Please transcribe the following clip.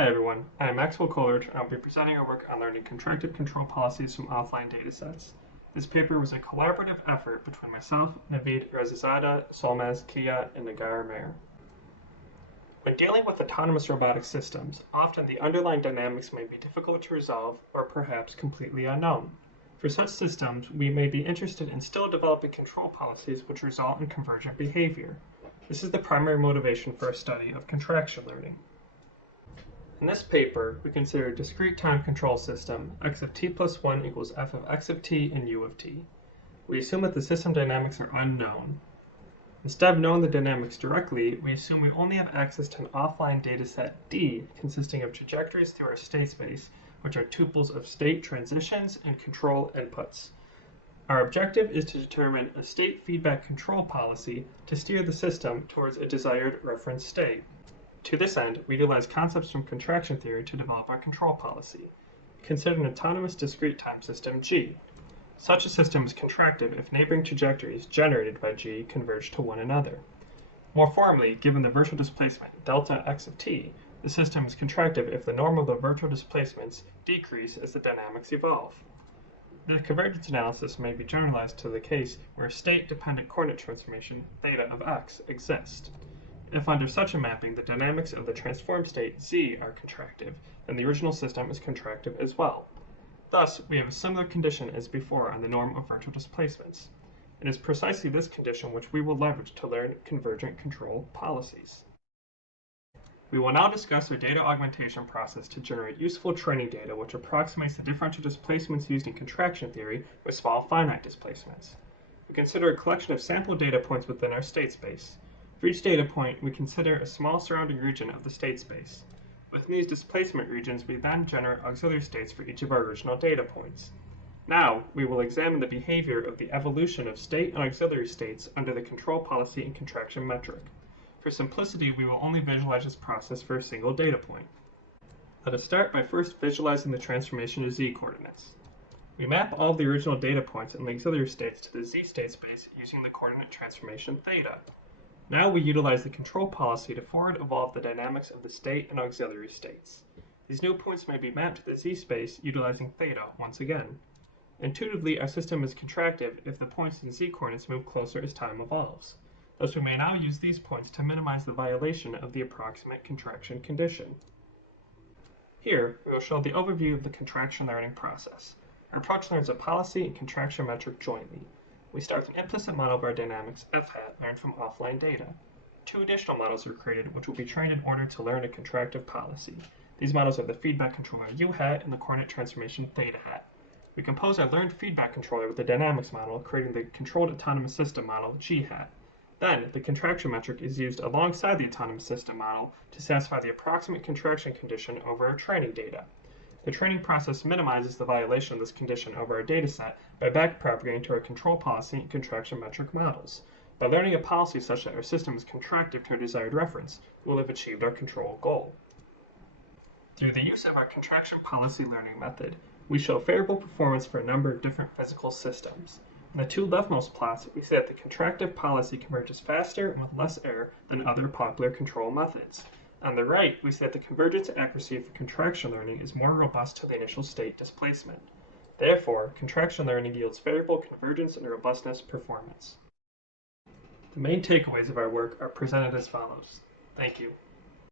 Hi everyone, I am Maxwell Kolarich and I'll be presenting our work on learning contractive control policies from offline datasets. This paper was a collaborative effort between myself, Navid, Rezazadeh, Solmaz, and Negar, Mehr. When dealing with autonomous robotic systems, often the underlying dynamics may be difficult to resolve or perhaps completely unknown. For such systems, we may be interested in still developing control policies which result in convergent behavior. This is the primary motivation for a study of contraction learning. In this paper, we consider a discrete time control system, x of t plus 1 equals f of x of t and u of t. We assume that the system dynamics are unknown. Instead of knowing the dynamics directly, we assume we only have access to an offline dataset D consisting of trajectories through our state space, which are tuples of state transitions and control inputs. Our objective is to determine a state feedback control policy to steer the system towards a desired reference state. To this end, we utilize concepts from contraction theory to develop our control policy. Consider an autonomous discrete time system G. Such a system is contractive if neighboring trajectories generated by G converge to one another. More formally, given the virtual displacement delta x of t, the system is contractive if the norm of the virtual displacements decrease as the dynamics evolve. The convergence analysis may be generalized to the case where a state-dependent coordinate transformation theta of x exists. If under such a mapping the dynamics of the transformed state z are contractive, then the original system is contractive as well. Thus, we have a similar condition as before on the norm of virtual displacements. It is precisely this condition which we will leverage to learn convergent control policies. We will now discuss our data augmentation process to generate useful training data which approximates the differential displacements used in contraction theory with small finite displacements. We consider a collection of sample data points within our state space. For each data point, we consider a small surrounding region of the state space. Within these displacement regions, we then generate auxiliary states for each of our original data points. Now, we will examine the behavior of the evolution of state and auxiliary states under the control policy and contraction metric. For simplicity, we will only visualize this process for a single data point. Let us start by first visualizing the transformation of z-coordinates. We map all of the original data points and the auxiliary states to the z state space using the coordinate transformation theta. Now we utilize the control policy to forward evolve the dynamics of the state and auxiliary states. These new points may be mapped to the z-space utilizing theta once again. Intuitively, our system is contractive if the points in z-coordinates move closer as time evolves. Thus, we may now use these points to minimize the violation of the approximate contraction condition. Here, we will show the overview of the contraction learning process. Our approach learns a policy and contraction metric jointly. We start with an implicit model of our dynamics, f hat, learned from offline data. Two additional models are created which will be trained in order to learn a contractive policy. These models are the feedback controller u hat and the coordinate transformation theta hat. We compose our learned feedback controller with the dynamics model, creating the controlled autonomous system model g hat. Then, the contraction metric is used alongside the autonomous system model to satisfy the approximate contraction condition over our training data. The training process minimizes the violation of this condition over our dataset by backpropagating to our control policy and contraction metric models. By learning a policy such that our system is contractive to a desired reference, we will have achieved our control goal. Through the use of our contraction policy learning method, we show favorable performance for a number of different physical systems. In the two leftmost plots, we see that the contractive policy converges faster and with less error than other popular control methods. On the right, we see that the convergence accuracy for contraction learning is more robust to the initial state displacement. Therefore, contraction learning yields favorable convergence and robustness performance. The main takeaways of our work are presented as follows. Thank you.